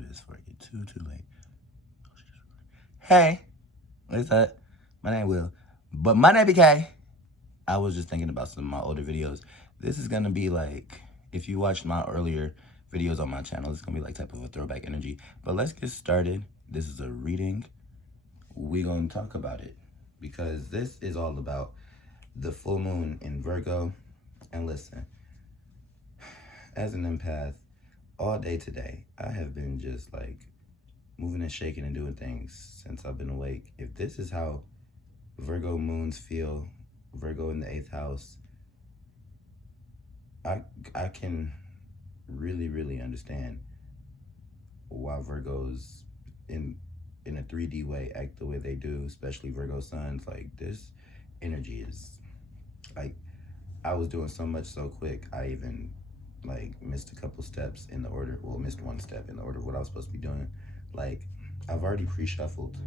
do this before I get too late. Hey, what's that? My name Will, but my name BeeKayy. I was just thinking about some of my older videos. This is gonna be like, if you watched my earlier videos on my channel, it's gonna be like type of a throwback energy. But let's get started. This is a reading. We're gonna talk about it because this is all about the full moon in Virgo. And listen, as an empath, all day today, I have been just like moving and shaking and doing things since I've been awake. If this is how Virgo moons feel, Virgo in the 8th house, I can really understand why Virgos in a 3D way act the way they do, especially Virgo suns. Like, this energy is like, I was doing so much so quick, I even like missed a couple steps in the order, well, missed one step in the order of what I was supposed to be doing. Like, I've already pre-shuffled.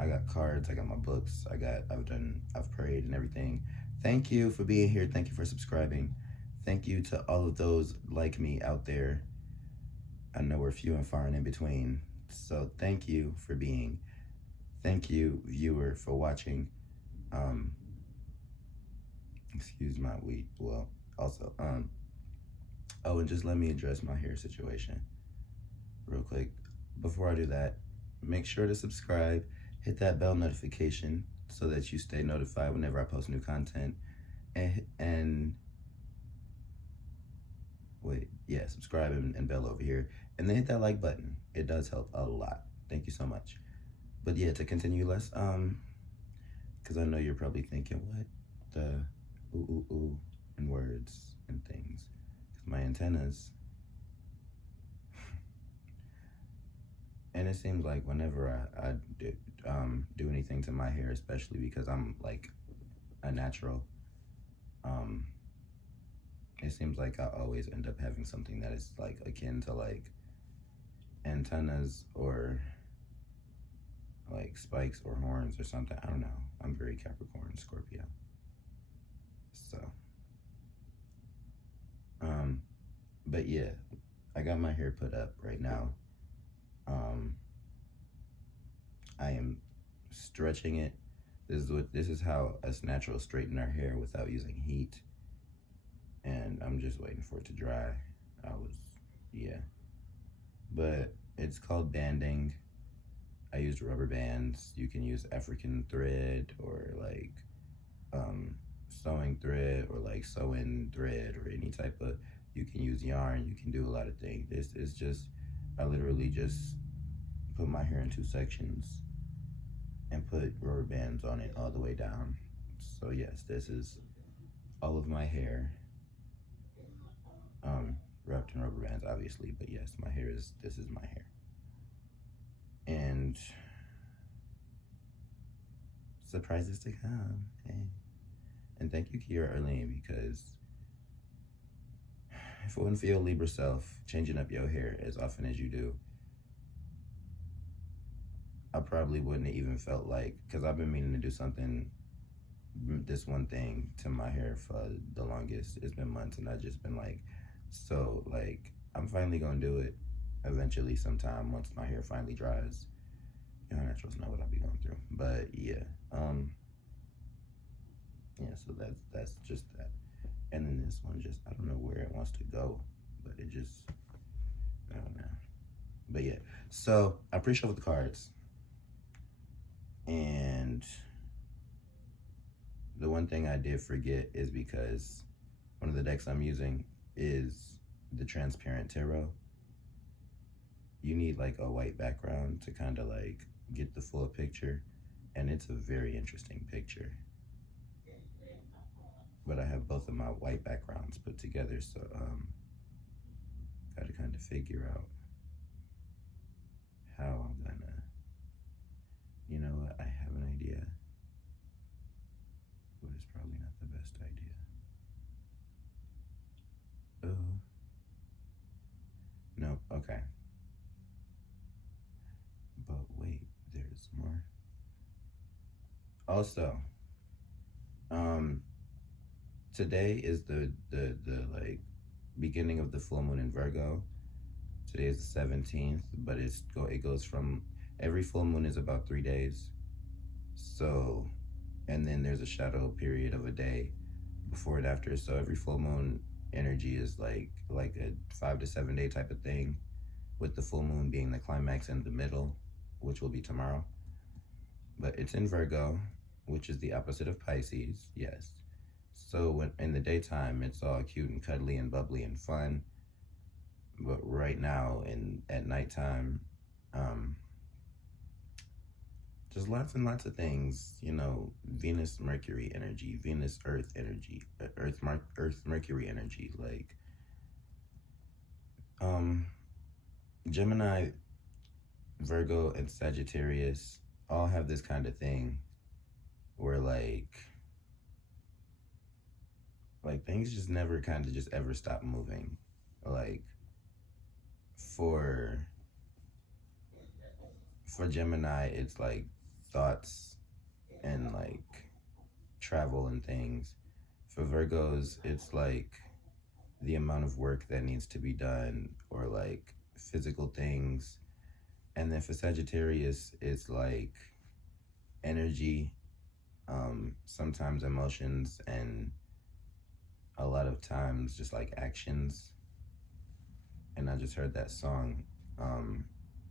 I got cards, I got my books, I've prayed and everything. Thank you for being here. Thank you for subscribing. Thank you to all of those like me out there. I know we're few and far and in between. So thank you for being. Thank you, viewer, for watching. Excuse my weed. Well, also, oh, and just let me address my hair situation real quick. Before I do that, make sure to subscribe, hit that bell notification so that you stay notified whenever I post new content. And wait, yeah, subscribe and bell over here. And then hit that like button. It does help a lot. Thank you so much. But yeah, to continue, let's, because I know you're probably thinking, what the ooh and words and things. Because my antennas, and it seems like whenever I do anything to my hair, especially because I'm like a natural, it seems like I always end up having something that is like akin to like antennas or like spikes or horns or something. I don't know. I'm very Capricorn, Scorpio. So, but yeah, I got my hair put up right now. I am stretching it. This is how us naturals straighten our hair without using heat. And I'm just waiting for it to dry. Yeah. But it's called banding. I used rubber bands. You can use African thread or like sewing thread or like sew-in thread or any type of, you can use yarn. You can do a lot of things. This is just, I literally just put my hair in 2 sections and put rubber bands on it all the way down. So yes, this is all of my hair, wrapped in rubber bands, obviously, but yes, this is my hair. And surprises to come. Hey. And thank you, Kira Arlene, because if it wouldn't for your Libra self changing up your hair as often as you do, I probably wouldn't have even felt like, because I've been meaning to do something, this one thing to my hair for the longest. It's been months and I've just been like, so like, I'm finally gonna do it eventually sometime once my hair finally dries. Your naturals know what I'll be going through. But yeah, yeah, so that's just that. And then this one just, I don't know where it wants to go, but it just, I don't know. But yeah, so I pre-shuffled the cards. And the one thing I did forget is because one of the decks I'm using is the transparent tarot. You need like a white background to kind of like get the full picture. And it's a very interesting picture. But I have both of my white backgrounds put together, so gotta kind of figure out how I'm gonna, you know what, I have an idea, but it's probably not the best idea. Oh, no, okay. But wait, there's more. Also, today is the like beginning of the full moon in Virgo. Today is the 17th, but it goes from, every full moon is about 3 days. So, and then there's a shadow period of a day before and after. So every full moon energy is like a 5 to 7 day type of thing, with the full moon being the climax in the middle, which will be tomorrow. But it's in Virgo, which is the opposite of Pisces, yes. So when in the daytime, it's all cute and cuddly and bubbly and fun. But right now, at nighttime, just lots and lots of things, you know, Venus Mercury energy, Venus Earth energy, Earth Mercury energy, like Gemini, Virgo, and Sagittarius all have this kind of thing where like things just never kind of just ever stop moving. Like for Gemini, it's like thoughts and like travel and things. For Virgos, it's like the amount of work that needs to be done, or like physical things. And then for Sagittarius, it's like energy, sometimes emotions, and a lot of times just like actions. And I just heard that song.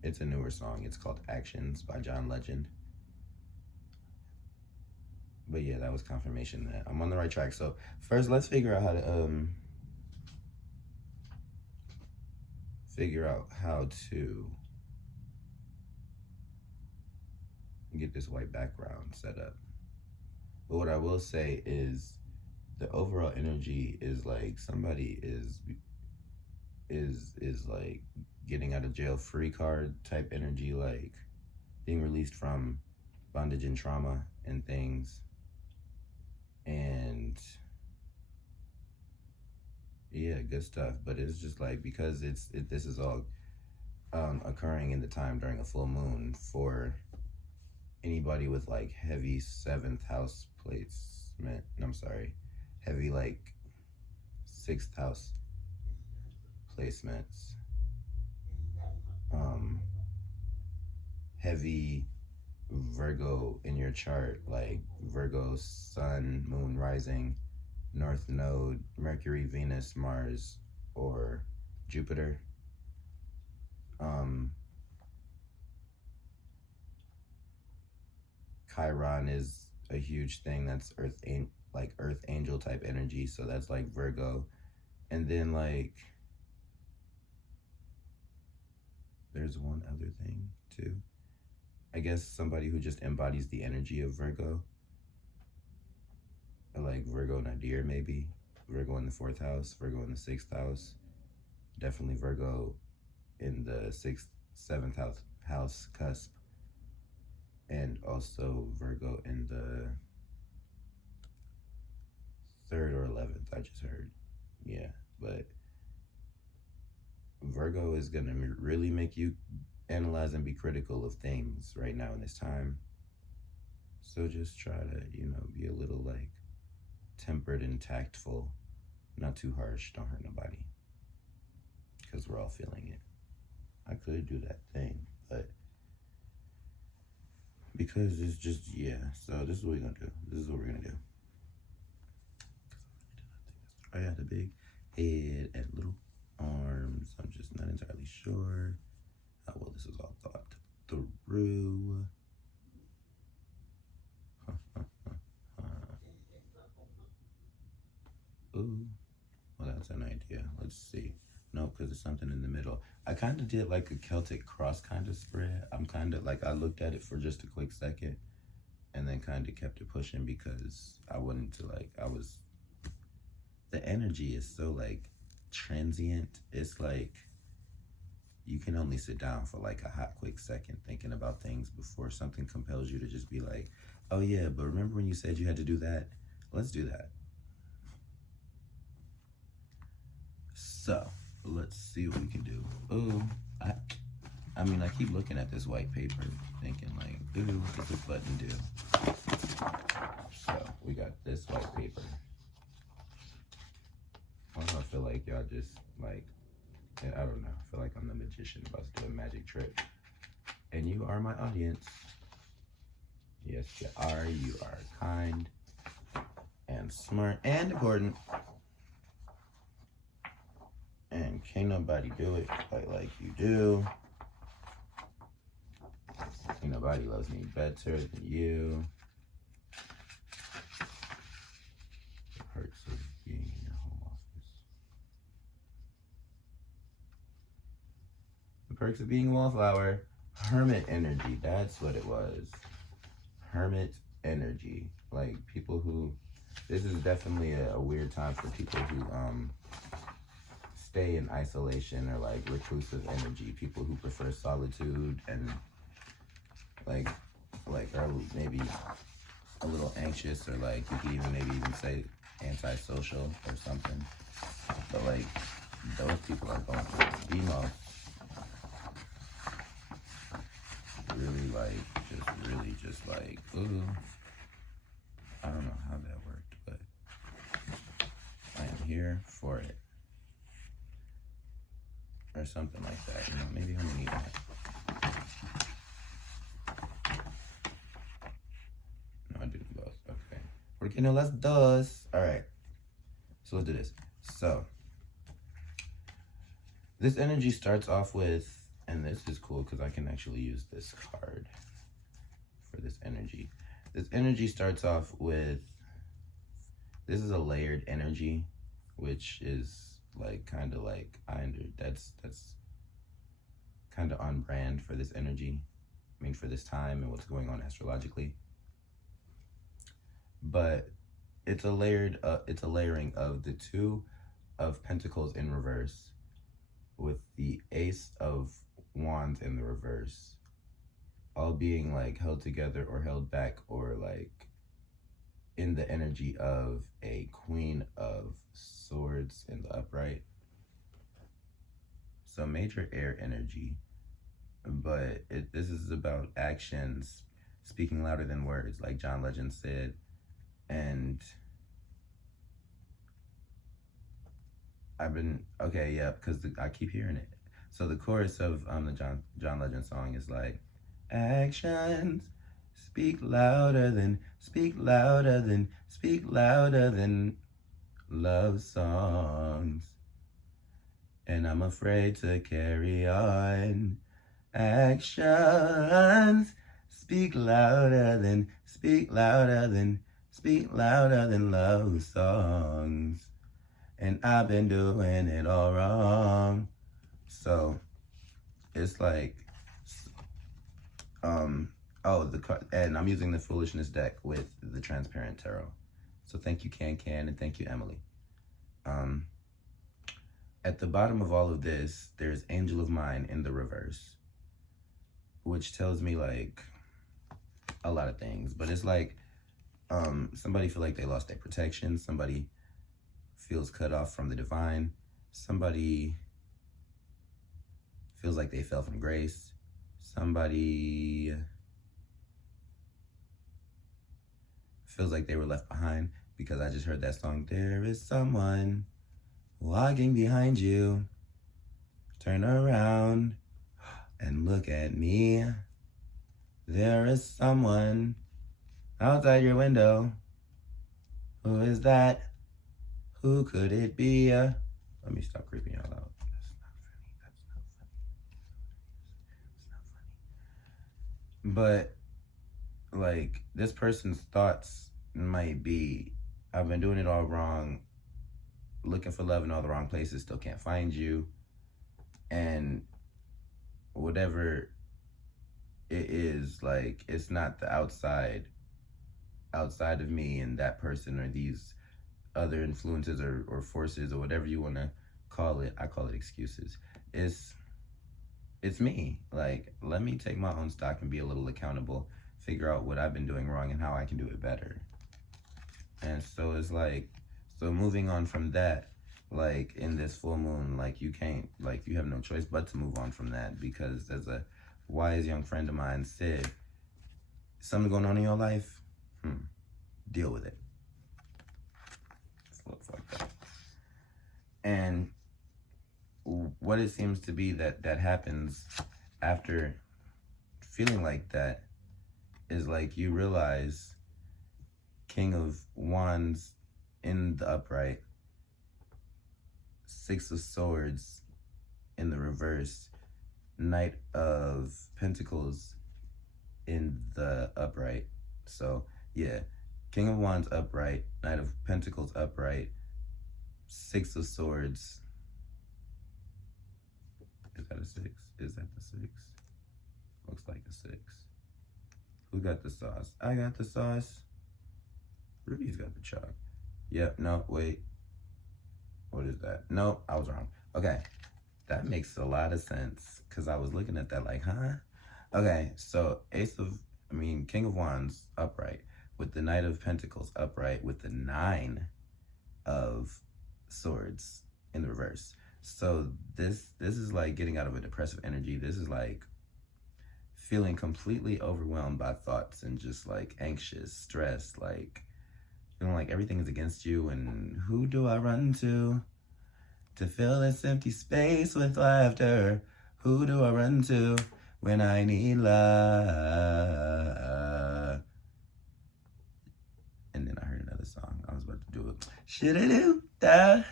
It's a newer song. It's called Actions by John Legend. But yeah, that was confirmation that I'm on the right track. So first, let's figure out how to get this white background set up. But what I will say is the overall energy is like somebody is like getting out of jail free card type energy, like being released from bondage and trauma and things. And yeah, good stuff. But it's just like, because this is all occurring in the time during a full moon, for anybody with like heavy 7th house placement, heavy like 6th house placements, heavy Virgo in your chart, like Virgo sun, moon, rising, north node, Mercury, Venus, Mars, or Jupiter. Chiron is a huge thing. That's earth angel type energy. So that's like Virgo. And then like there's one other thing too. I guess somebody who just embodies the energy of Virgo. Like Virgo Nadir, maybe. Virgo in the 4th house, Virgo in the 6th house. Definitely Virgo in the 6th, 7th house cusp. And also Virgo in the 3rd or 11th, I just heard. Yeah, but Virgo is going to really make you analyze and be critical of things right now in this time. So just try to, you know, be a little like tempered and tactful, not too harsh, don't hurt nobody, because we're all feeling it. I could do that thing, but because it's just, yeah, so this is what we're gonna do. This is what we're gonna do. I got a big head and little arms. I'm just not entirely sure how well this is all thought through. Ooh, well, that's an idea. Let's see. No, because there's something in the middle. I kind of did like a Celtic cross kind of spread. I'm kind of like, I looked at it for just a quick second and then kind of kept it pushing, because I wanted to like, the energy is so like transient. It's like you can only sit down for like a hot quick second thinking about things before something compels you to just be like, oh yeah, but remember when you said you had to do that? Let's do that. So let's see what we can do. Oh, I mean, I keep looking at this white paper thinking like, ooh, what does this button do? So we got this white paper. I feel like y'all just like And I don't know. I feel like I'm the magician about to do a magic trick. And you are my audience. Yes, you are. You are kind and smart and important. And can't nobody do it quite like you do. Ain't nobody loves me better than you. The perks of being in your home office. The perks of being a wallflower. Hermit energy. That's what it was. Hermit energy. Like people who, this is definitely a weird time for people who stay in isolation or like reclusive energy. People who prefer solitude and like are maybe a little anxious, or like you could even maybe even say antisocial or something. But like those people are going through the most. Really just like, ooh. I don't know how that worked, but I am here for it. Or something like that, you know, maybe I'm gonna need that. No, I do both, okay. Porque no las dos? All right, so let's do this. So, this energy starts off with, and this is cool because I can actually use this card for this energy. This energy starts off with, this is a layered energy, which is like kind of like, that's kind of on brand for this energy. I mean, for this time and what's going on astrologically. But it's a layering of the Two of Pentacles in reverse with the Ace of Wands in the reverse, all being like held together or held back, or like in the energy of a Queen of Swords in the upright. So major air energy, but this is about actions speaking louder than words, like John Legend said. And I've been, okay, yeah, because I keep hearing it. So the chorus of the John Legend song is like, actions speak louder than love songs. And I'm afraid to carry on. Actions speak louder than love songs. And I've been doing it all wrong. So it's like, and I'm using the Foolishness deck with the Transparent Tarot. So thank you, Can, and thank you, Emily. At the bottom of all of this, there's Angel of Mine in the reverse, which tells me like a lot of things. But it's like somebody feel like they lost their protection. Somebody feels cut off from the divine. Somebody feels like they fell from grace. Somebody feels like they were left behind, because I just heard that song, there is someone walking behind you. Turn around and look at me. There is someone outside your window. Who is that? Who could it be? Let me stop creeping out loud. That's not funny. That's not funny. But like, this person's thoughts might be, I've been doing it all wrong, looking for love in all the wrong places, still can't find you. And whatever it is, like, it's not the outside of me and that person or these other influences or forces or whatever you want to call it. I call it excuses. It's me. Like, let me take my own stock and be a little accountable, figure out what I've been doing wrong and how I can do it better. And so it's like, so moving on from that, like in this full moon, like you can't, like you have no choice but to move on from that, because as a wise young friend of mine said, something going on in your life, deal with it. It looks like that. And what it seems to be that happens after feeling like that is like you realize King of Wands in the upright, Six of Swords in the reverse, Knight of Pentacles in the upright. So yeah, King of Wands upright, Knight of Pentacles upright, Six of Swords. Is that a 6? Is that the 6? Looks like a 6. Who got the sauce? I got the sauce. Ruby's got the chalk. Yep, no, wait. What is that? No, I was wrong. Okay, that makes a lot of sense because I was looking at that like, huh? Okay, so King of Wands upright with the Knight of Pentacles upright with the 9 of Swords in the reverse. So this is like getting out of a depressive energy. This is like feeling completely overwhelmed by thoughts and just like anxious, stressed, like feeling like everything is against you. And who do I run to fill this empty space with laughter? Who do I run to when I need love? And then I heard another song. I was about to do it. Should-a-do-da.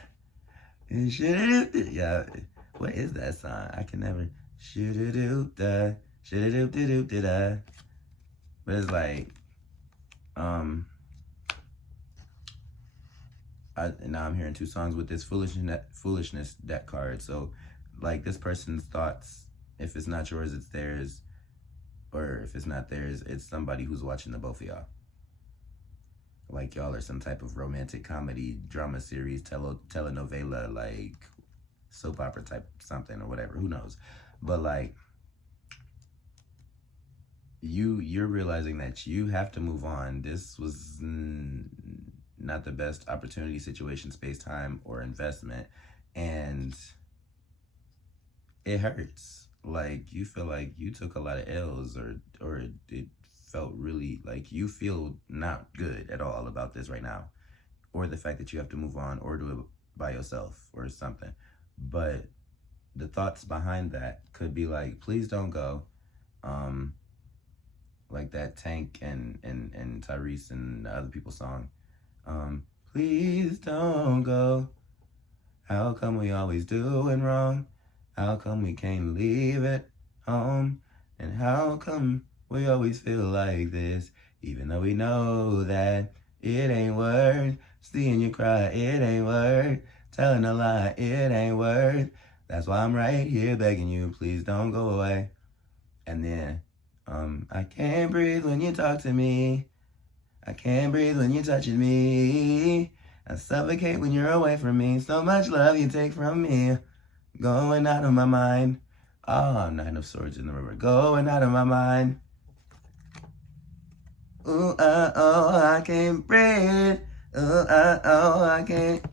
Should-a-do-da. Yeah. What is that song? I can never. Should-a-do-da. Should-a-do-da-do-da. But it's like, now I'm hearing 2 songs with this foolishness deck card. So like this person's thoughts, if it's not yours, it's theirs. Or if it's not theirs, it's somebody who's watching the both of y'all. Like y'all are some type of romantic comedy, drama series, telenovela, like soap opera type something or whatever, who knows. But like you're realizing that you have to move on. This was not the best opportunity, situation, space, time, or investment. And it hurts. Like you feel like you took a lot of L's or it felt really like you feel not good at all about this right now. Or the fact that you have to move on or do it by yourself or something. But the thoughts behind that could be like, please don't go. Like that Tank and Tyrese and the other people's song. Please don't go. How come we always doing wrong? How come we can't leave it home? And how come we always feel like this? Even though we know that it ain't worth seeing you cry, it ain't worth telling a lie, it ain't worth. That's why I'm right here begging you, please don't go away. And then, I can't breathe when you talk to me. I can't breathe when you're touching me. I suffocate when you're away from me. So much love you take from me. Going out of my mind. Oh, 9 of Swords in the river. Going out of my mind. Ooh, oh, I can't breathe. Ooh, oh, I can't.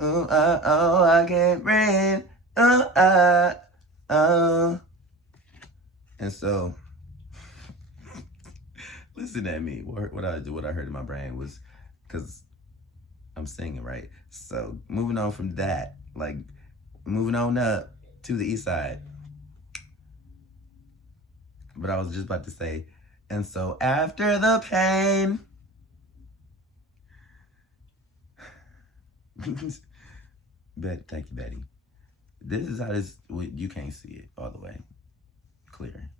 Ooh, oh, I can't breathe. Ooh, oh. And so, listen at me. What I heard in my brain was, because I'm singing, right? So moving on from that, like moving on up to the east side. But I was just about to say, and so after the pain, thank you, Betty. This is how you can't see it all the way clear.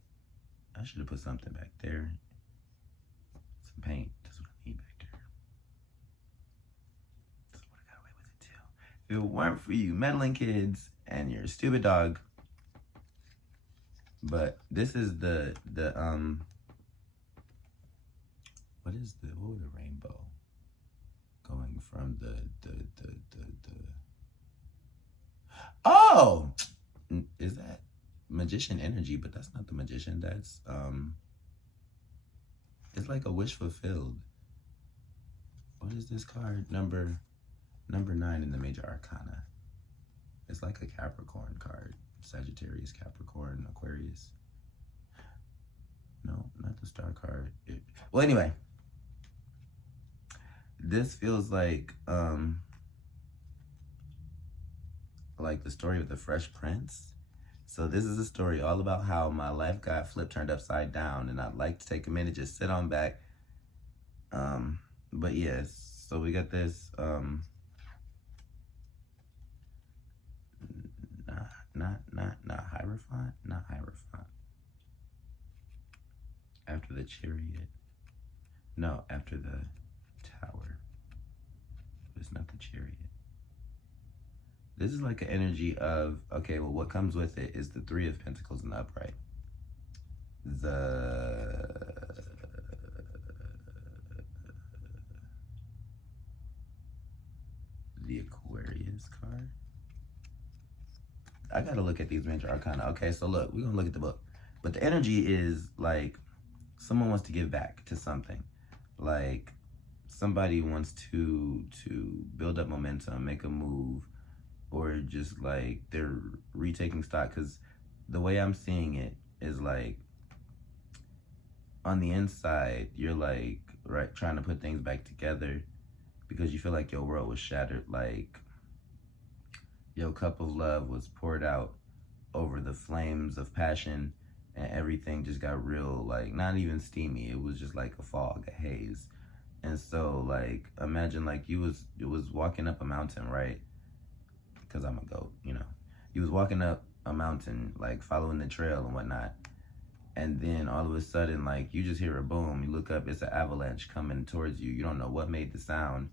I should have put something back there. Some paint. That's what I need back there. That's what I got away with it too. If it weren't for you meddling kids and your stupid dog. But this is what would a rainbow going from the oh, is that magician energy? But that's not the magician. That's it's like a wish fulfilled. What is this card? Number 9 in the major arcana. It's like a Capricorn card. Sagittarius, Capricorn, Aquarius. No, not the star card. Well, anyway, this feels like like the story of the Fresh Prince. So this is a story all about how my life got flipped, turned upside down, and I'd like to take a minute, just sit on back. But yes, so we got this, not Hierophant, not Hierophant. After the chariot. No, after the tower. But it's not the chariot. This is like an energy of, okay, well, what comes with it is the Three of Pentacles in the upright. The Aquarius card. I gotta look at these major arcana. Okay, so look, we're gonna look at the book. But the energy is like someone wants to give back to something. Like somebody wants to build up momentum, make a move, or just like they're retaking stock. Because the way I'm seeing it is like on the inside, you're like trying to put things back together because you feel like your world was shattered. Like your cup of love was poured out over the flames of passion, and everything just got real, like not even steamy. It was just like a fog, a haze. And so like imagine like you was walking up a mountain, right? Because I'm a goat, you know. You was walking up a mountain, like following the trail and whatnot. And then all of a sudden, like you just hear a boom. You look up, it's an avalanche coming towards you. You don't know what made the sound.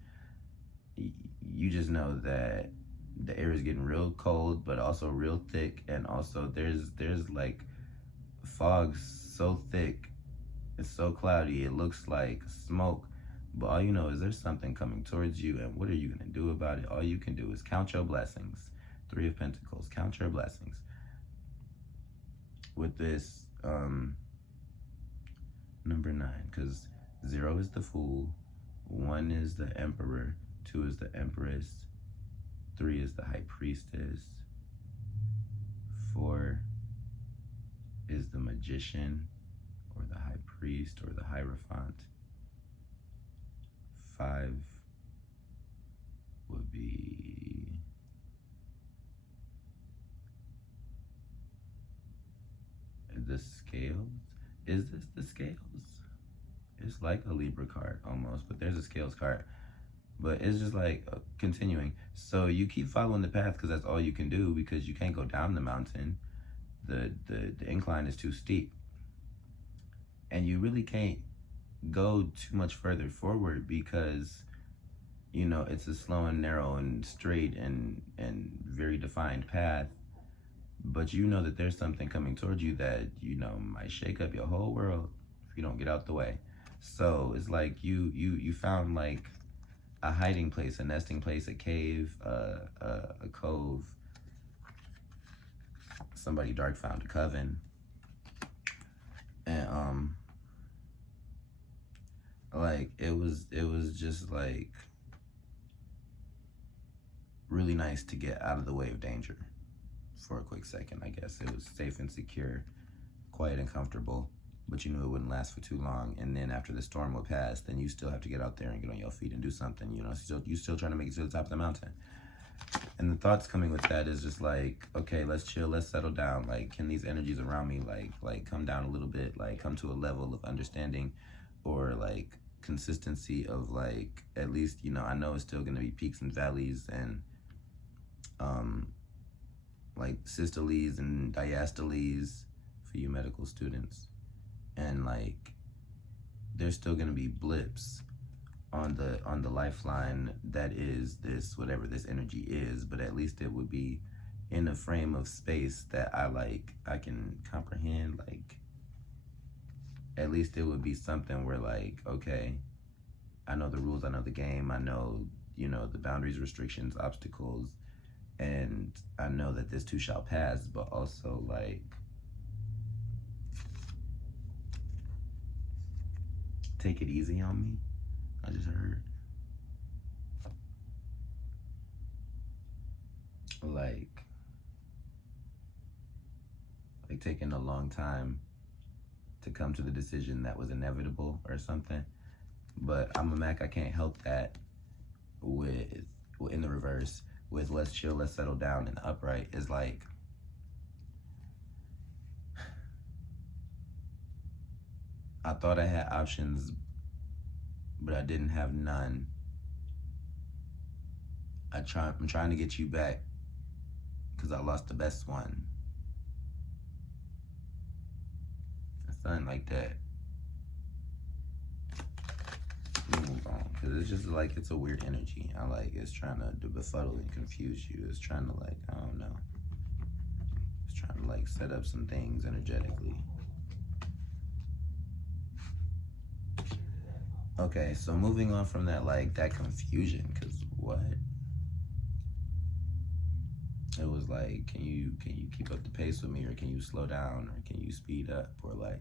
You just know that the air is getting real cold, but also real thick. And also there's like fog so thick, it's so cloudy, it looks like smoke. But all you know is there's something coming towards you, and what are you gonna do about it? All you can do is count your blessings. Three of Pentacles, count your blessings. With this, number 9, because 0 is the Fool, 1 is the Emperor, 2 is the Empress, 3 is the High Priestess, 4 is the Magician, or the High Priest, or the Hierophant. 5 would be the Scales. Is this the Scales? It's like a Libra card almost, but there's a Scales card. But it's just like continuing. So you keep following the path because that's all you can do, because you can't go down the mountain. The incline is too steep. And you really can't go too much further forward because, you know, it's a slow and narrow and straight and very defined path. But you know that there's something coming towards you that, you know, might shake up your whole world if you don't get out the way. So it's like you found like a hiding place, a nesting place, a cave, a cove. Somebody dark found a coven. And like it was just like really nice to get out of the way of danger for a quick second. I guess it was safe and secure, quiet and comfortable, but you knew it wouldn't last for too long. And then after the storm will pass, then you still have to get out there and get on your feet and do something, you know. You still trying to make it to the top of the mountain. And the thoughts coming with that is just like, okay, let's chill, let's settle down. Like, can these energies around me like come down a little bit, like come to a level of understanding or like consistency of like, at least, you know, I know it's still gonna be peaks and valleys and like systoles and diastoles for you medical students. And like there's still gonna be blips on the lifeline that is this, whatever this energy is, but at least it would be in a frame of space that I can comprehend. Like at least it would be something where like, okay, I know the rules, I know the game, I know, you know, the boundaries, restrictions, obstacles, and I know that this too shall pass, but also like take it easy on me. I just heard like taking a long time to come to the decision that was inevitable or something. But I'm a Mac, I can't help that with in the reverse. with let's chill, let's settle down in the upright is like, I thought I had options, but I didn't have none. I'm trying to get you back because I lost the best one. Something like that. Move on, because it's just like, it's a weird energy. It's trying to befuddle and confuse you. It's trying to like, I don't know. It's trying to like set up some things energetically. Okay, so moving on from that, like that confusion, because what? It was like, can you keep up the pace with me, or can you slow down, or can you speed up, or like,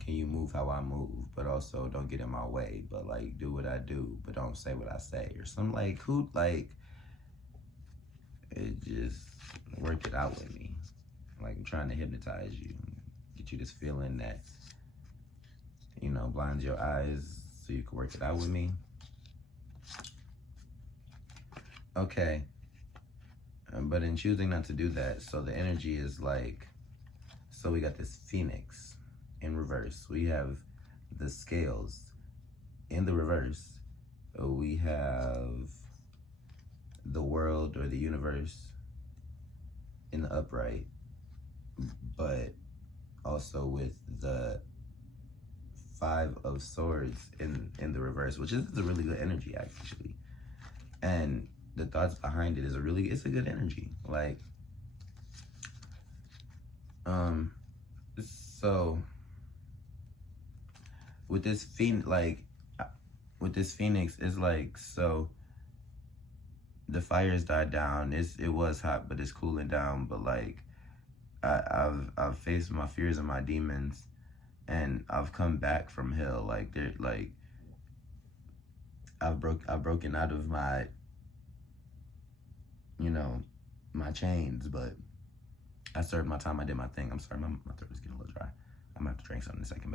can you move how I move, but also don't get in my way, but like do what I do, but don't say what I say, or something like, who, like, it just worked it out with me. Like, I'm trying to hypnotize you, get you this feeling that, you know, blinds your eyes so you can work it out with me. Okay. But in choosing not to do that, so the energy is like, so we got this phoenix in reverse. We have the scales in the reverse. We have the world or the universe in the upright, but also with the 5 of Swords in the reverse, which is a really good energy actually. And the thoughts behind it is it's a good energy. Like, so with this phoenix, it's like, so the fires died down. It was hot, but it's cooling down. But like, I've faced my fears and my demons, and I've come back from hell. Like, I've broken out of my, you know, my chains, but I served my time, I did my thing. I'm sorry, my throat is getting a little dry. I'm gonna have to drink something in a second,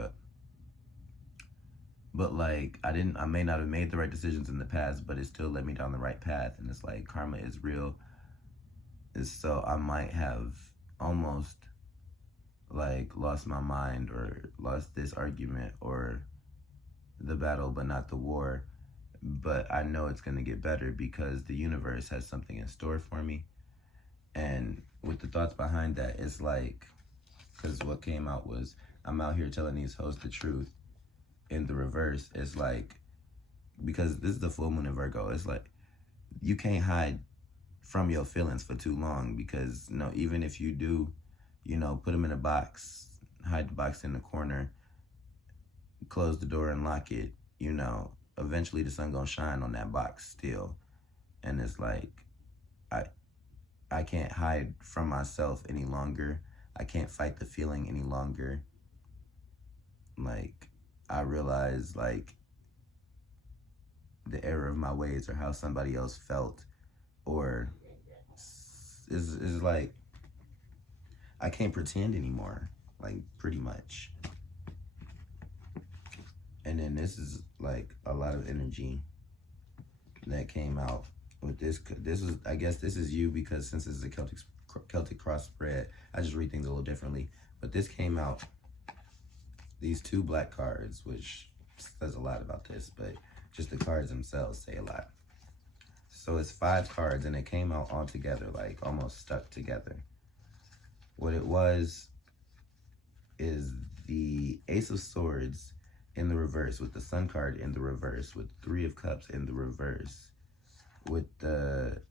but like, I may not have made the right decisions in the past, but it still led me down the right path. And it's like, karma is real. So I might have almost like lost my mind, or lost this argument or the battle, but not the war. But I know it's gonna get better because the universe has something in store for me. And with the thoughts behind that, it's like, because what came out was, I'm out here telling these hoes the truth. In the reverse, it's like, because this is the full moon in Virgo, it's like, you can't hide from your feelings for too long, because, you know, even if you do, you know, put them in a box, hide the box in the corner, close the door and lock it, you know, eventually the sun gonna shine on that box still. And it's like, I can't hide from myself any longer. I can't fight the feeling any longer. Like, I realize, like, the error of my ways, or how somebody else felt, or is like, I can't pretend anymore, like, pretty much. And then this is like a lot of energy that came out with this. I guess this is you, because since this is a Celtic cross spread, I just read things a little differently. But this came out, these 2 black cards, which says a lot about this, but just the cards themselves say a lot. So it's 5 cards, and it came out all together, like almost stuck together. What it was is the Ace of Swords in the reverse, with the Sun card in the reverse, with 3 of Cups in the reverse, with the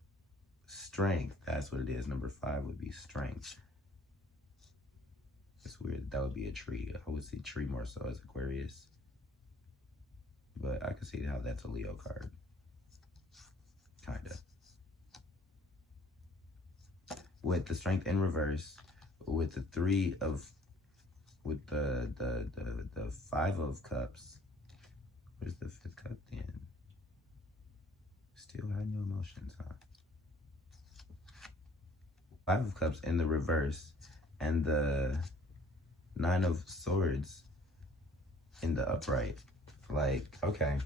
Strength, that's what it is. Number 5 would be Strength. It's weird. That would be a tree. I would see tree more so as Aquarius. But I can see how that's a Leo card. Kinda. With the Strength in reverse, with the 3 of, with the 5 of Cups. Where's the 5th cup then? Still had no emotions, huh? 5 of Cups in the reverse, and the 9 of Swords in the upright. Like, okay.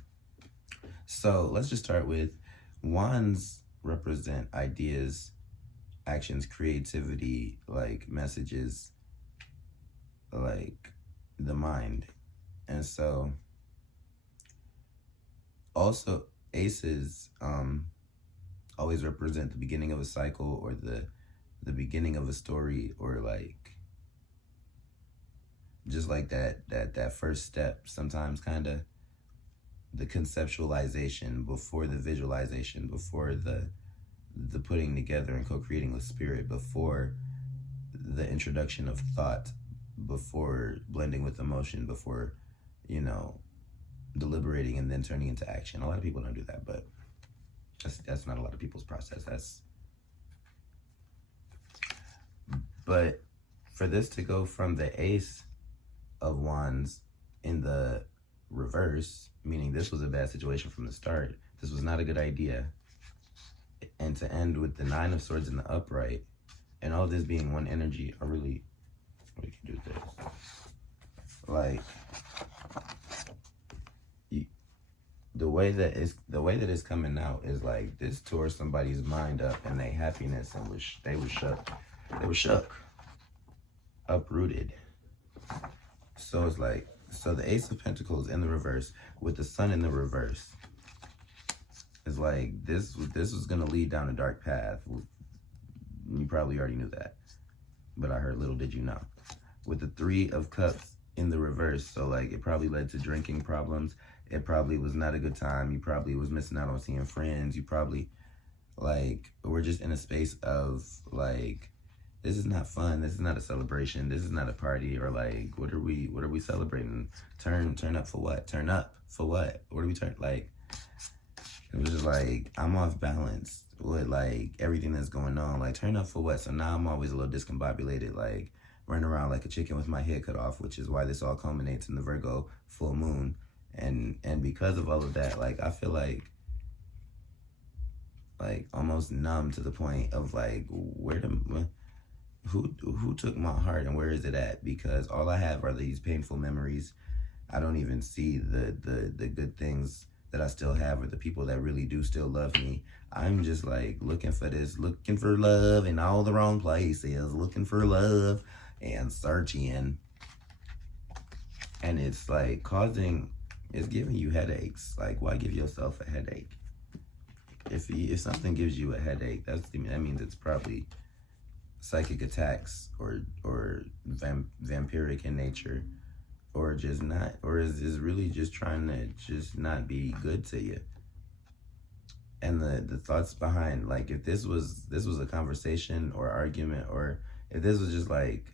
So let's just start with Wands represent ideas, actions, creativity, like messages, like the mind. And so also aces always represent the beginning of a cycle, or the beginning of a story, or like just like that first step, sometimes kind of the conceptualization before the visualization, before the putting together and co-creating with spirit, before the introduction of thought, before blending with emotion, before, you know, deliberating and then turning into action. A lot of people don't do that, but that's not a lot of people's process. But for this to go from the Ace of Wands in the reverse, meaning this was a bad situation from the start, this was not a good idea, and to end with the Nine of Swords in the upright, and all this being one energy, we can do this. Like, the way that it's coming out is like this tore somebody's mind up and their happiness, and they were shook, uprooted. So it's like, so the Ace of Pentacles in the reverse with the Sun in the reverse is like, this was gonna lead down a dark path. You probably already knew that, but I heard, little did you know. With the Three of Cups in the reverse, so like it probably led to drinking problems. It probably was not a good time. You probably was missing out on seeing friends. You probably, like, we're just in a space of like, this is not fun. This is not a celebration. This is not a party. Or like, what are we celebrating? Turn up for what? Turn up for what? What are we like? It was just like, I'm off balance with like everything that's going on. Like, turn up for what? So now I'm always a little discombobulated, like running around like a chicken with my head cut off, which is why this all culminates in the Virgo full moon. And because of all of that, like, I feel like almost numb to the point of like, who took my heart and where is it at? Because all I have are these painful memories. I don't even see the good things that I still have, or the people that really do still love me. I'm just like looking for love in all the wrong places, looking for love and searching. And it's like it's giving you headaches. Like, why give yourself a headache? If something gives you a headache, that means it's probably psychic attacks or vampiric in nature, or just not, or is really just trying to just not be good to you. And the thoughts behind, like, if this was a conversation or argument, or if this was just like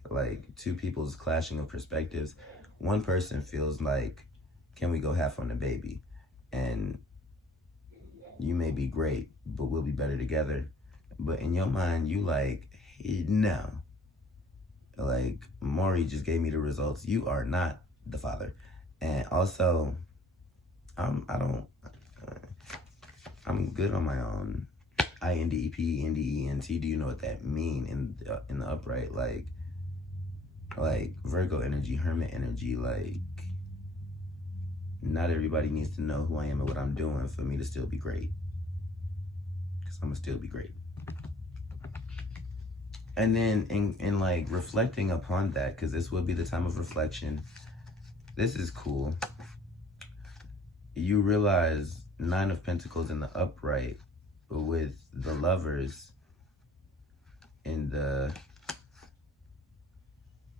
two people's clashing of perspectives, one person feels like, can we go half on the baby? And you may be great, but we'll be better together. But in your mind, you like, no. Like, Maury just gave me the results. You are not the father. And also, I'm good on my own. INDEP, NDENT. Do you know what that mean in the upright? Like Virgo energy, Hermit energy. Like, not everybody needs to know who I am and what I'm doing for me to still be great. Because I'm gonna still be great. And then in like reflecting upon that, because this would be the time of reflection. This is cool. You realize Nine of Pentacles in the upright with the Lovers in the,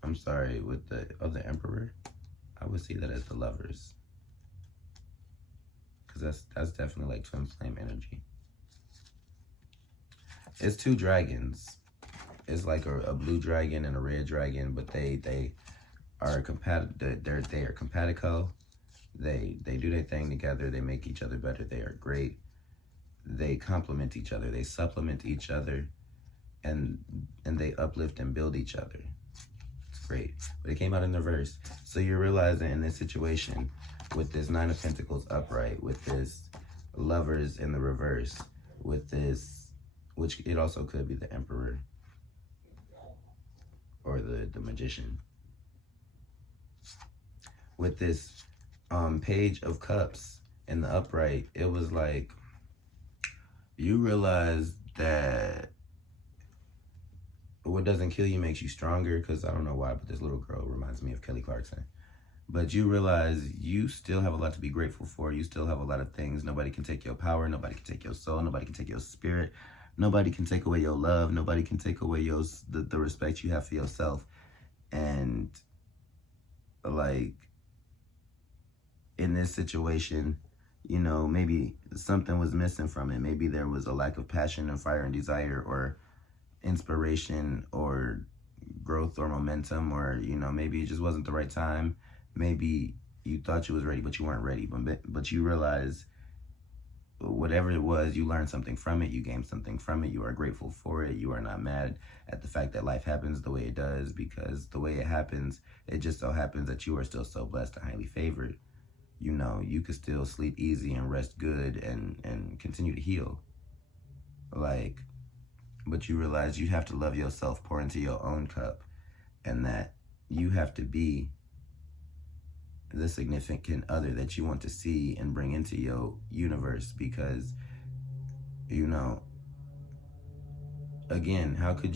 with the other Emperor. I would see that as the Lovers. Because that's definitely like twin flame energy. It's two dragons. It's like a blue dragon and a red dragon, but they are they are compatible. They do their thing together. They make each other better. They are great. They complement each other. They supplement each other, and they uplift and build each other. It's great. But it came out in the reverse. So you're realizing in this situation, with this Nine of Pentacles upright, with this Lovers in the reverse, with this, which it also could be the Emperor or the Magician, with this Page of Cups in the upright, it was like you realize that what doesn't kill you makes you stronger, because I don't know why, but this little girl reminds me of Kelly Clarkson. But you realize you still have a lot to be grateful for. You still have a lot of things. Nobody can take your power. Nobody can take your soul. Nobody can take your spirit. Nobody can take away your love. Nobody can take away the respect you have for yourself. And like in this situation, you know, maybe something was missing from it. Maybe there was a lack of passion and fire and desire, or inspiration, or growth, or momentum, or, you know, maybe it just wasn't the right time. Maybe you thought you was ready, but you weren't ready. But you realize whatever it was, you learned something from it. You gained something from it. You are grateful for it. You are not mad at the fact that life happens the way it does, because the way it happens, it just so happens that you are still so blessed and highly favored. You know, you could still sleep easy and rest good and continue to heal. Like, but you realize you have to love yourself, pour into your own cup, and that you have to be the significant other that you want to see and bring into your universe. Because, you know, again, how can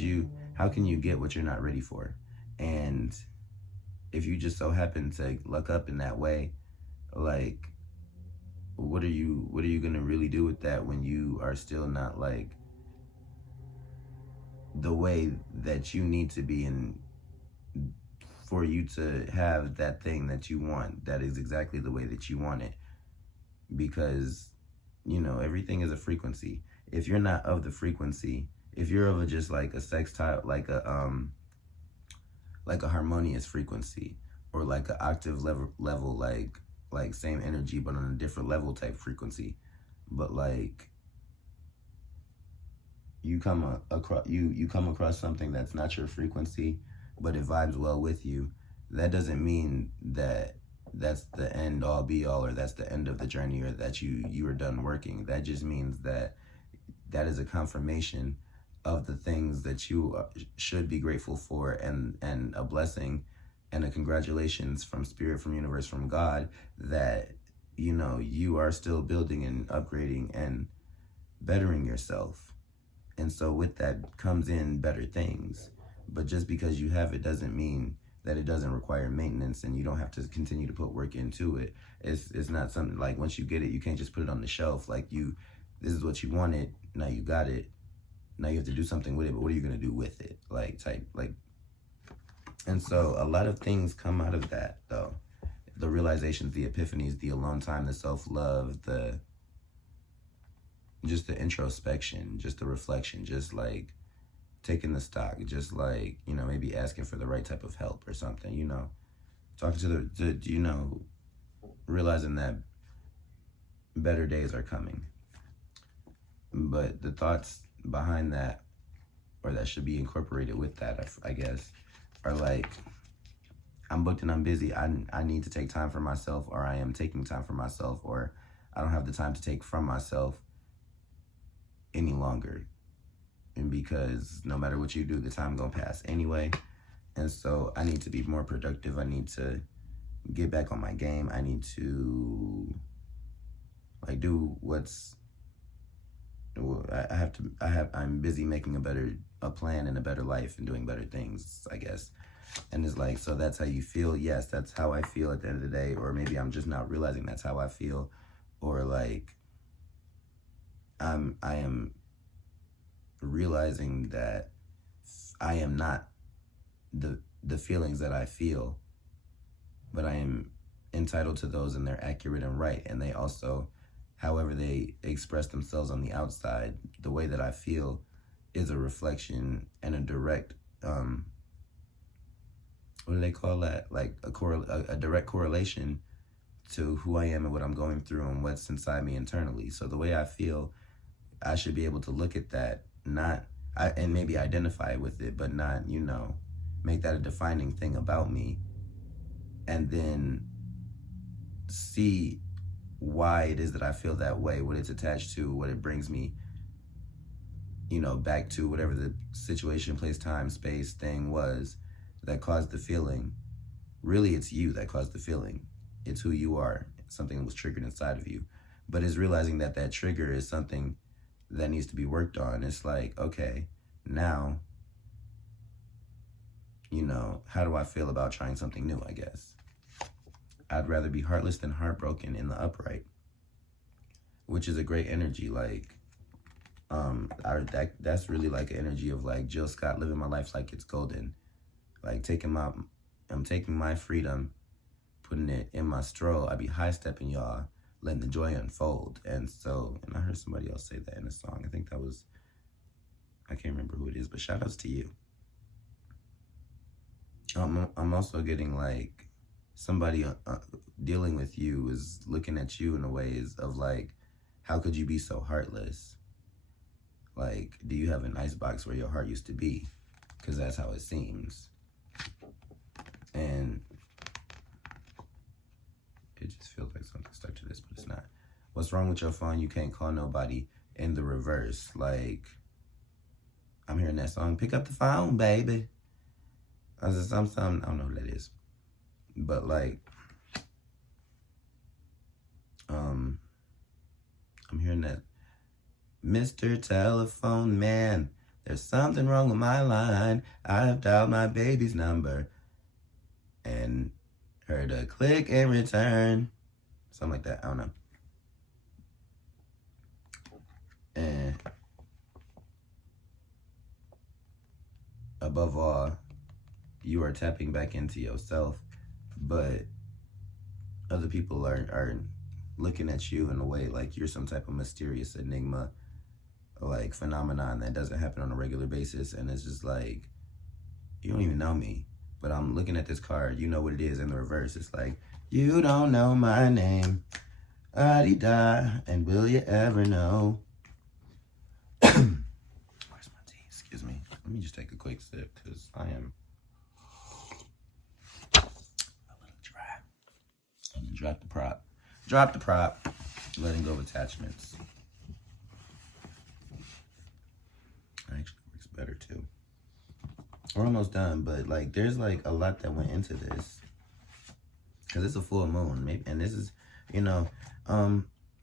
you get what you're not ready for? And if you just so happen to luck up in that way, like, what are you gonna really do with that when you are still not like the way that you need to be, and for you to have that thing that you want, that is exactly the way that you want it? Because, you know, everything is a frequency. If you're not of the frequency, if you're of a just like a sextile, like a harmonious frequency, or like an octave level, like same energy but on a different level type frequency, but like you come across something that's not your frequency, but it vibes well with you, that doesn't mean that that's the end all be all, or that's the end of the journey, or that you are done working. That just means that that is a confirmation of the things that you should be grateful for, and a blessing and a congratulations from spirit, from universe, from God, that, you know, you are still building and upgrading and bettering yourself. And so with that comes in better things. But just because you have it doesn't mean that it doesn't require maintenance, and you don't have to continue to put work into it. It's not something like, once you get it, you can't just put it on the shelf. Like, this is what you wanted, now you got it, now you have to do something with it, but what are you going to do with it? Like, and so a lot of things come out of that, though. The realizations, the epiphanies, the alone time, the self-love, just the introspection, just the reflection, just like taking the stock, just like, you know, maybe asking for the right type of help or something, you know, talking to you know, realizing that better days are coming. But the thoughts behind that, or that should be incorporated with that, I guess, are like, I'm booked and I'm busy. I need to take time for myself, or I am taking time for myself, or I don't have the time to take from myself any longer. And because no matter what you do, the time gonna pass anyway. And so I need to be more productive. I need to get back on my game. I need to like do what's, I'm busy making a plan and a better life and doing better things, I guess. And it's like, so that's how you feel? Yes, that's how I feel at the end of the day. Or maybe I'm just not realizing that's how I feel. Or like, I am realizing that I am not the feelings that I feel, but I am entitled to those, and they're accurate and right. And they also, however they express themselves on the outside, the way that I feel is a reflection and a direct, what do they call that? Like a direct correlation to who I am and what I'm going through and what's inside me internally. So the way I feel, I should be able to look at that, and maybe identify with it, but not, you know, make that a defining thing about me, and then see why it is that I feel that way, what it's attached to, what it brings me, you know, back to whatever the situation, place, time, space thing was that caused the feeling. Really, it's you that caused the feeling. It's who you are. It's something that was triggered inside of you. But it's realizing that that trigger is something that needs to be worked on. It's like, okay, now, you know, how do I feel about trying something new, I guess? I'd rather be heartless than heartbroken in the upright, which is a great energy. Like, that's really like an energy of like Jill Scott, living my life like it's golden. Like I'm taking my freedom, putting it in my stroll. I be high stepping, y'all, letting the joy unfold. And I heard somebody else say that in a song. I think that was, I can't remember who it is, but shout outs to you. I'm also getting like somebody dealing with you is looking at you in a ways of like, how could you be so heartless? Like, do you have an icebox where your heart used to be? Because that's how it seems. And it just feels like something stuck to this, but it's not. What's wrong with your phone? You can't call nobody. In the reverse. Like, I'm hearing that song, pick up the phone, baby. I don't know who that is. But like, I'm hearing that, Mr. Telephone Man, there's something wrong with my line. I've dialed my baby's number and heard a click in return. Something like that, I don't know. And above all, you are tapping back into yourself, but other people are looking at you in a way like you're some type of mysterious enigma, like phenomenon that doesn't happen on a regular basis. And it's just like, you don't even know me, but I'm looking at this card. You know what it is in the reverse. It's like, you don't know my name, ah-dee-da, and will you ever know? Where's my tea? Excuse me. Let me just take a quick sip because I am a little dry. I'm gonna drop the prop. Drop the prop. Letting go of attachments. Actually works better too. We're almost done, but like there's like a lot that went into this because it's a full moon. Maybe, and this is, you know,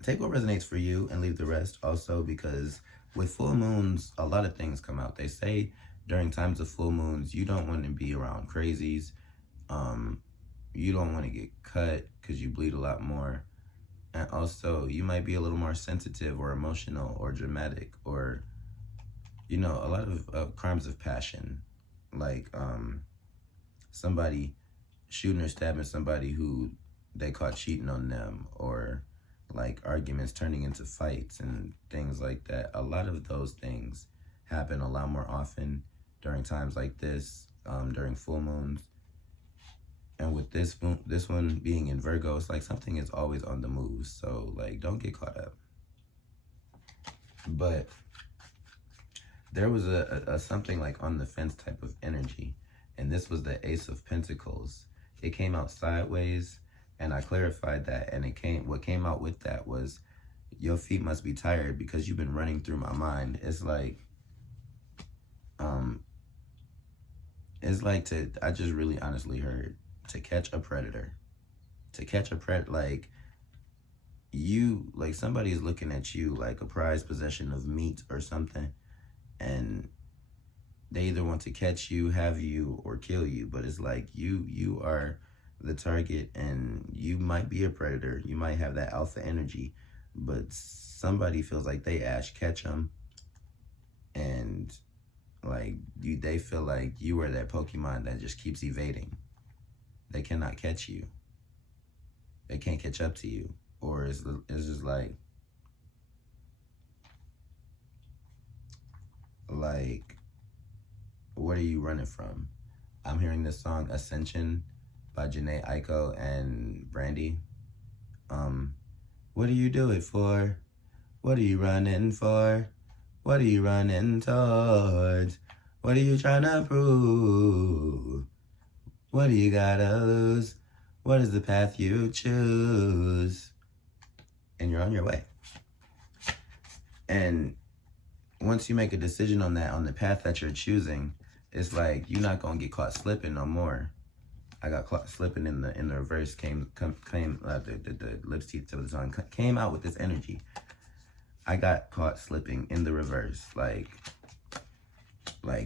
take what resonates for you and leave the rest. Also, because with full moons, a lot of things come out. They say during times of full moons, you don't want to be around crazies. You don't want to get cut because you bleed a lot more. And also, you might be a little more sensitive or emotional or dramatic or, you know, a lot of crimes of passion. Like somebody shooting or stabbing somebody who they caught cheating on them, or like arguments turning into fights and things like that. A lot of those things happen a lot more often during times like this, during full moons. And with this one being in Virgo, it's like something is always on the move. So like, don't get caught up. But there was a something like on the fence type of energy. And this was the Ace of Pentacles. It came out sideways, and I clarified that. And what came out with that was, your feet must be tired because you've been running through my mind. It's like, I just really honestly heard, to catch a predator. To catch a predator, like, somebody's looking at you like a prized possession of meat or something, and they either want to catch you, have you, or kill you. But it's like, you are the target, and you might be a predator. You might have that alpha energy, but somebody feels like they catch them, and like they feel like you are that Pokemon that just keeps evading. They cannot catch you. They can't catch up to you. Or it's just like, what are you running from? I'm hearing this song, Ascension, by Janae Aiko and Brandy. What do you do it for? What are you running for? What are you running towards? What are you trying to prove? What do you gotta lose? What is the path you choose? And you're on your way. And once you make a decision on that, on the path that you're choosing, it's like, you're not gonna get caught slipping no more. I got caught slipping in the reverse. The lips, teeth, to the tongue came out with this energy. I got caught slipping in the reverse. Like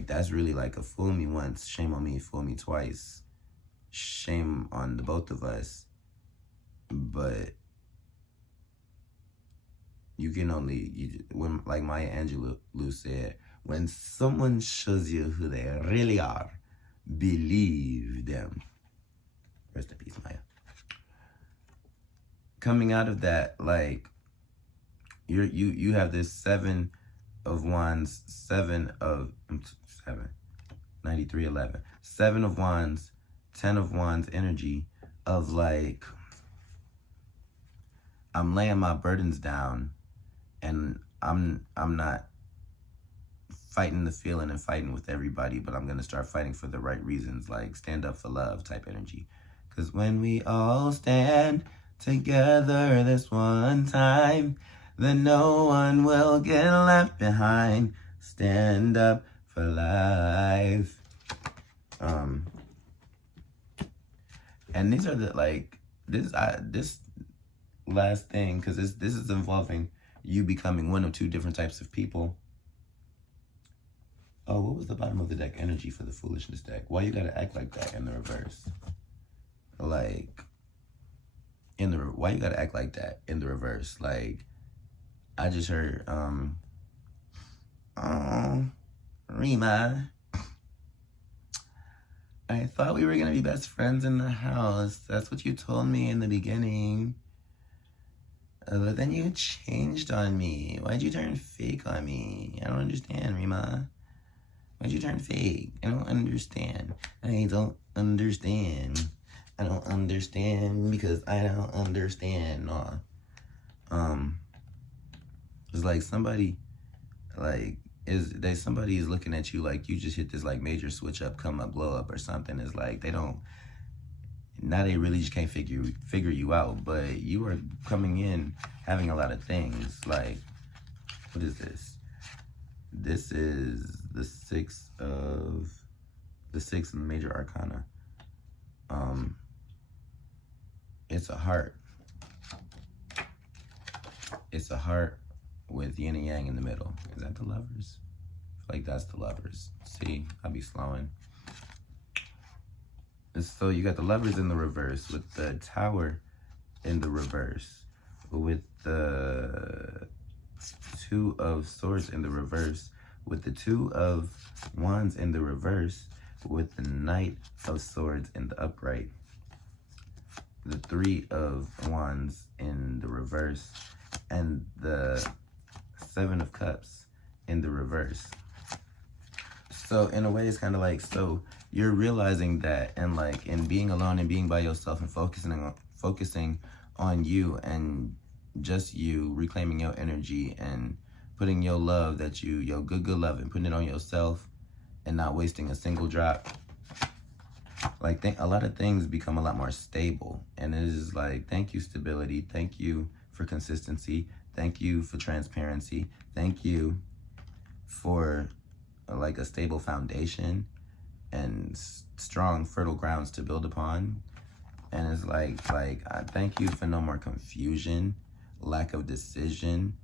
that's really like a fool me once, shame on me, fool me twice. Shame on the both of us. But you can only, when, like Maya Angelou said, when someone shows you who they really are, believe them. Rest in peace, Maya. Coming out of that, like, you have this 7 of Wands, 7 of 93, 11. 7 of Wands, 10 of Wands energy of like, I'm laying my burdens down, and I'm not fighting the feeling and fighting with everybody, but I'm gonna start fighting for the right reasons, like stand up for love type energy. Because when we all stand together this one time, then no one will get left behind. Stand up for life. And these are the, like, this last thing, because this is involving you becoming one of 2 different types of people. Oh, what was the bottom of the deck energy for the foolishness deck? Why you gotta act like that in the reverse? Like, why you gotta act like that in the reverse? Like, I just heard, oh, Rima, I thought we were gonna be best friends in the house. That's what you told me in the beginning. But then you changed on me. Why'd you turn fake on me? I don't understand, Rima. Why'd you turn fake? I don't understand. I don't understand. I don't understand because I don't understand. No. It's like somebody, like, somebody is looking at you like you just hit this like major switch up, come up, blow up or something. It's like they really just can't figure you out, but you are coming in having a lot of things. Like, what is this? This is the 6 major arcana. It's a heart. It's a heart with yin and yang in the middle. Is that the Lovers? I feel like that's the Lovers. See, I'll be slowing. So you got the Lovers in the reverse, with the Tower in the reverse, with the 2 of Swords in the reverse, with the 2 of Wands in the reverse, with the Knight of Swords in the upright, the 3 of Wands in the reverse, and the 7 of Cups in the reverse. So in a way, it's kind of like, so you're realizing that, and like in being alone and being by yourself and focusing on you and just you, reclaiming your energy and putting your love your good love, and putting it on yourself and not wasting a single drop. Like, a lot of things become a lot more stable, and it is like, thank you, stability. Thank you for consistency. Thank you for transparency. Thank you for like a stable foundation and strong, fertile grounds to build upon. And it's like I thank you for no more confusion, lack of decision,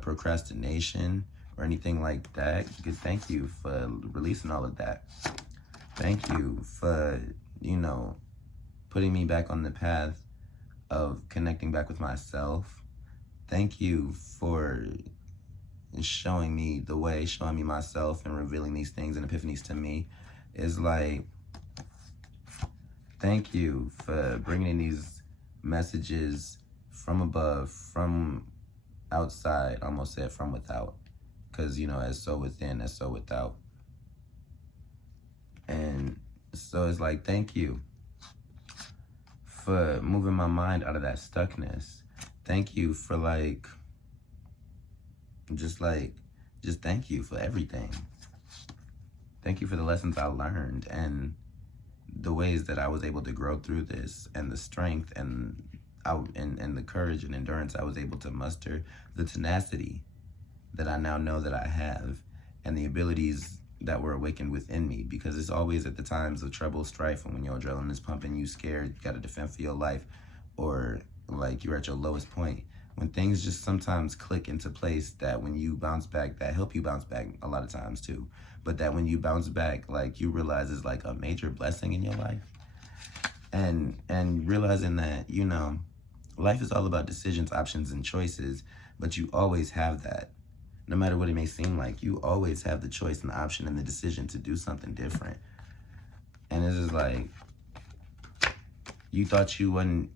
procrastination, or anything like that. Thank you for releasing all of that. Thank you for, putting me back on the path of connecting back with myself. Thank you for showing me the way, showing me myself, and revealing these things and epiphanies to me. Is like, thank you for bringing in these messages from above, from outside, almost said from without, because, as so within, as so without. And so it's like, thank you for moving my mind out of that stuckness. Thank you for just thank you for everything. Thank you for the lessons I learned and the ways that I was able to grow through this, and the strength and the courage and endurance I was able to muster, the tenacity that I now know that I have, and the abilities that were awakened within me, because it's always at the times of trouble, strife, and when your adrenaline is pumping, you scared, you got to defend for your life, or like you're at your lowest point, when things just sometimes click into place, that when you bounce back, that help you bounce back a lot of times too, but that when you bounce back, like, you realize it's like a major blessing in your life. And realizing that, you know, life is all about decisions, options, and choices, but you always have that. No matter what it may seem like, you always have the choice and the option and the decision to do something different. And it's just like, you thought you wasn't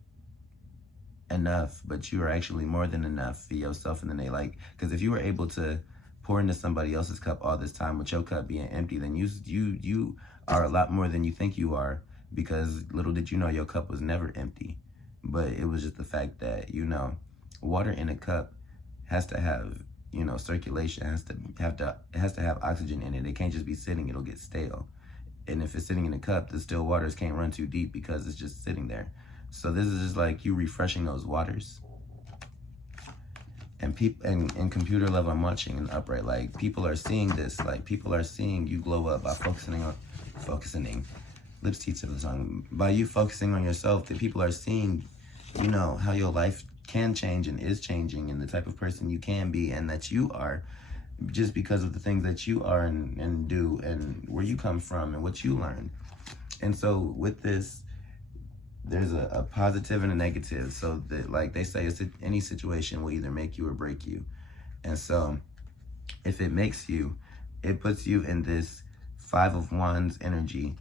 enough, but you are actually more than enough for yourself. And then they like, because if you were able to pour into somebody else's cup all this time with your cup being empty, then you are a lot more than you think you are, because little did you know your cup was never empty. But it was just the fact that, you know, water in a cup has to have, you know, circulation, it has to have oxygen in it. It can't just be sitting, it'll get stale. And if it's sitting in a cup, the still waters can't run too deep because it's just sitting there. So this is just like you refreshing those waters. And people, and computer level, I'm watching and upright, like, people are seeing this, like, people are seeing you glow up by focusing, lips, teeth of the tongue, by you focusing on yourself. That people are seeing, you know, how your life can change and is changing, and the type of person you can be, and that you are, just because of the things that you are and do, and where you come from and what you learn. And so with this, there's a positive and a negative. So that, like they say, any situation will either make you or break you. And so if it makes you, it puts you in this 5 of Wands energy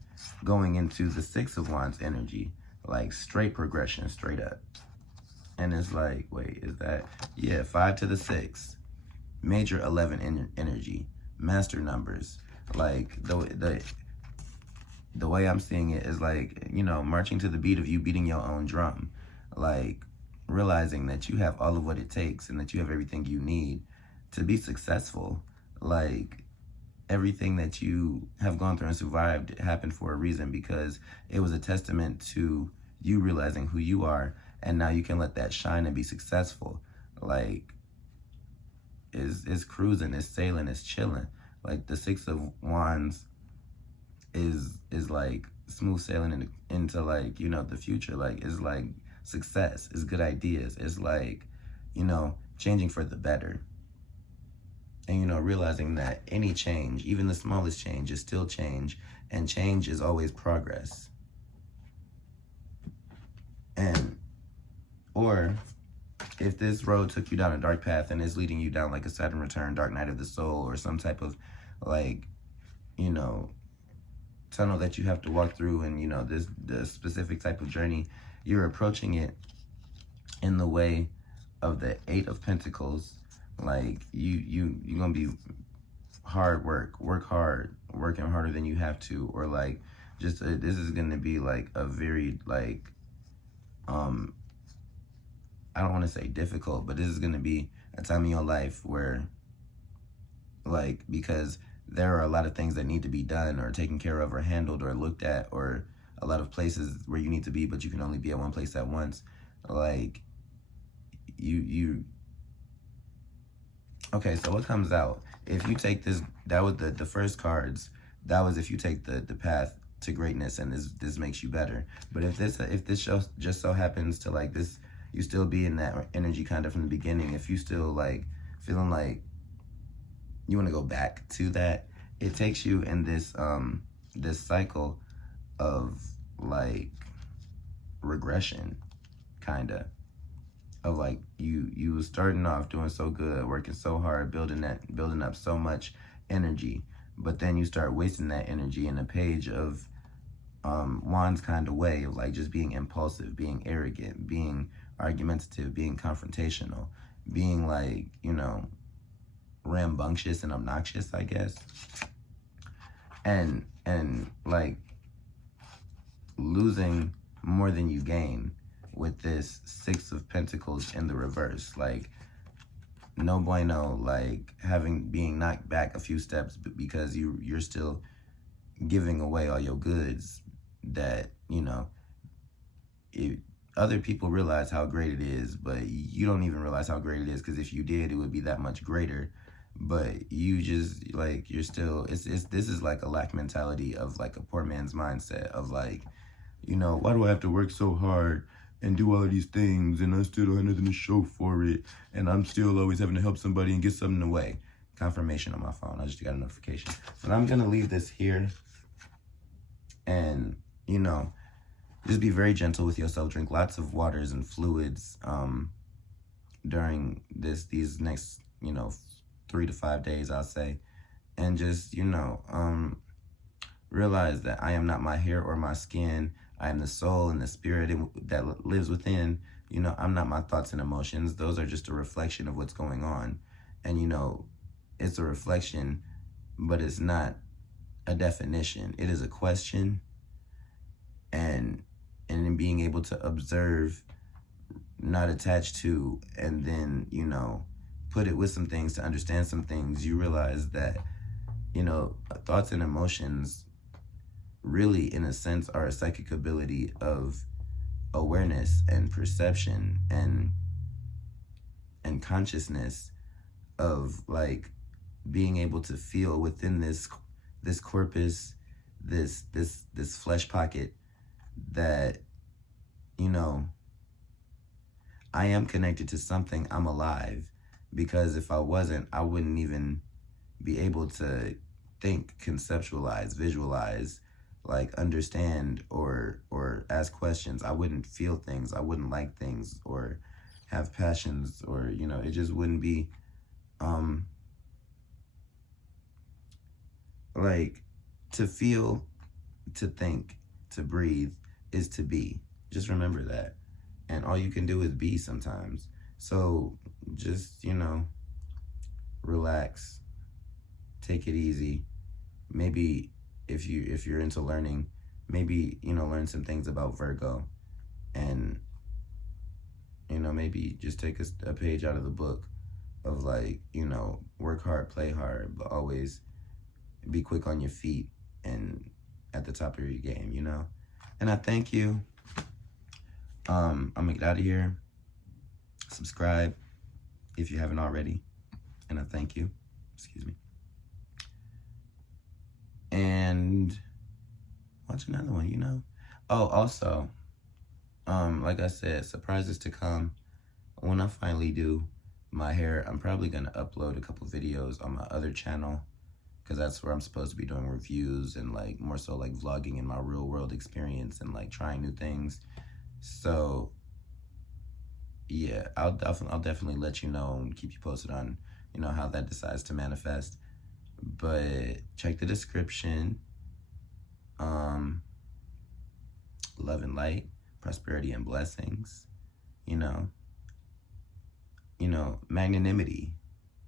going into the 6 of Wands energy, like straight progression, straight up. And it's like, wait, is that, yeah, 5 to the 6, major 11 energy, master numbers. Like the way I'm seeing it is like, you know, marching to the beat of you beating your own drum, like realizing that you have all of what it takes and that you have everything you need to be successful. Like, everything that you have gone through and survived happened for a reason, because it was a testament to you realizing who you are, and now you can let that shine and be successful. Like, is cruising, is sailing, is chilling. Like, the 6 of Wands is like smooth sailing into like, you know, the future. Like, it's like success, it's good ideas, it's like, you know, changing for the better. And, you know, realizing that any change, even the smallest change, is still change, and change is always progress. And, or if this road took you down a dark path and is leading you down like a Saturn return, dark night of the soul, or some type of, like, you know, tunnel that you have to walk through, and, you know, the specific type of journey, you're approaching it in the way of the 8 of Pentacles. Like, you're gonna be work hard, working harder than you have to, or like, just this is gonna be like a very, like, I don't want to say difficult, but this is gonna be a time in your life where, like, because there are a lot of things that need to be done or taken care of or handled or looked at, or a lot of places where you need to be, but you can only be at one place at once. Like, okay, so what comes out, if you take this, that was the first cards, that was if you take the path to greatness, and this makes you better. But if this show just so happens to, like, this, you still be in that energy kind of from the beginning, if you still, like, feeling like you want to go back to that, it takes you in this this cycle of, like, regression, kind of like, you was starting off doing so good, working so hard, building up so much energy, but then you start wasting that energy in a page of Wands kind of way, of like just being impulsive, being arrogant, being argumentative, being confrontational, being, like, you know, rambunctious and obnoxious, I guess. And like losing more than you gain with this 6 of Pentacles in the reverse. Like, no bueno, like being knocked back a few steps because you're still giving away all your goods that, you know, other people realize how great it is, but you don't even realize how great it is, because if you did, it would be that much greater. But you just, like, you're still, this is like a lack mentality of, like, a poor man's mindset of, like, you know, why do I have to work so hard and do all of these things, and I still don't have nothing to show for it, and I'm still always having to help somebody and get something away. Confirmation on my phone. I just got a notification. But I'm going to leave this here. And, you know, just be very gentle with yourself. Drink lots of waters and fluids during these next, 3 to 5 days, I'll say. And just, realize that I am not my hair or my skin. I am the soul and the spirit that lives within. I'm not my thoughts and emotions. Those are just a reflection of what's going on. And, it's a reflection, but it's not a definition. It is a question. And in being able to observe, not attach to, and then, put it with some things to understand some things, you realize that, thoughts and emotions really, in a sense, are a psychic ability of awareness and perception and consciousness of, like, being able to feel within this corpus, this flesh pocket, that, I am connected to something. I'm alive. Because if I wasn't, I wouldn't even be able to think, conceptualize, visualize, like, understand or ask questions. I wouldn't feel things. I wouldn't like things or have passions, or, it just wouldn't be, like, to feel, to think, to breathe is to be. Just remember that. And all you can do is be sometimes. So just, relax, take it easy. Maybe if you're into learning, maybe, learn some things about Virgo, and, maybe just take a page out of the book of, like, work hard, play hard, but always be quick on your feet and at the top of your game, And I thank you. I'm gonna get out of here. Subscribe if you haven't already. And I thank you. Excuse me. And watch another one, Oh, also, like I said, surprises to come. When I finally do my hair, I'm probably gonna upload a couple videos on my other channel, because that's where I'm supposed to be doing reviews and, like, more so, like, vlogging in my real world experience and, like, trying new things. So yeah, I'll definitely let you know and keep you posted on, how that decides to manifest. But check the description. Love and light, prosperity and blessings, magnanimity,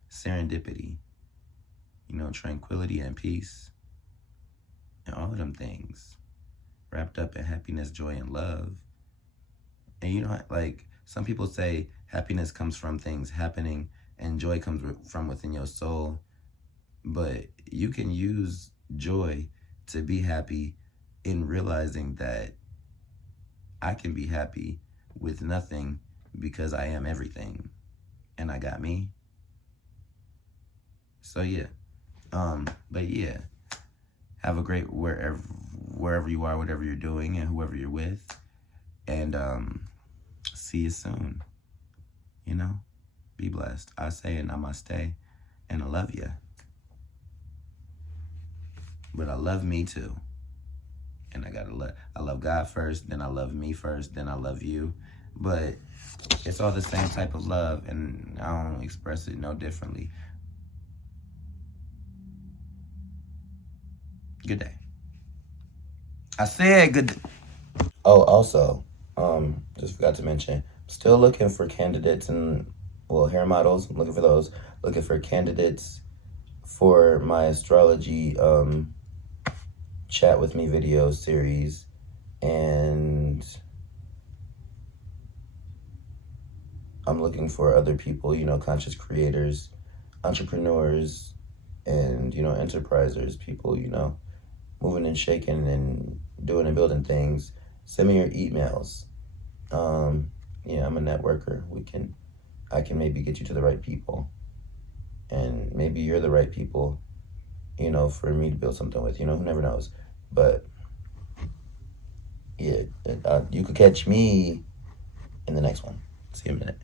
serendipity, tranquility and peace, and all of them things wrapped up in happiness, joy, and love. And like, some people say happiness comes from things happening and joy comes from within your soul. But you can use joy to be happy in realizing that I can be happy with nothing because I am everything. And I got me. So yeah. But yeah. Have a great wherever you are, whatever you're doing, and whoever you're with. And see you soon. Be blessed. I say namaste, and I love you. But I love me too. And I love God first, then I love me first, then I love you. But it's all the same type of love, and I don't express it no differently. Good day. I said good day. Oh, also, just forgot to mention, still looking for candidates and, hair models. I'm looking for those. Looking for candidates for my astrology chat with me video series. And I'm looking for other people, conscious creators, entrepreneurs, and, enterprisers, people, moving and shaking and doing and building things. Send me your emails. Yeah, I'm a networker. I can maybe get you to the right people. And maybe you're the right people, for me to build something with, who never knows. But yeah, you could catch me in the next one. See you in a minute.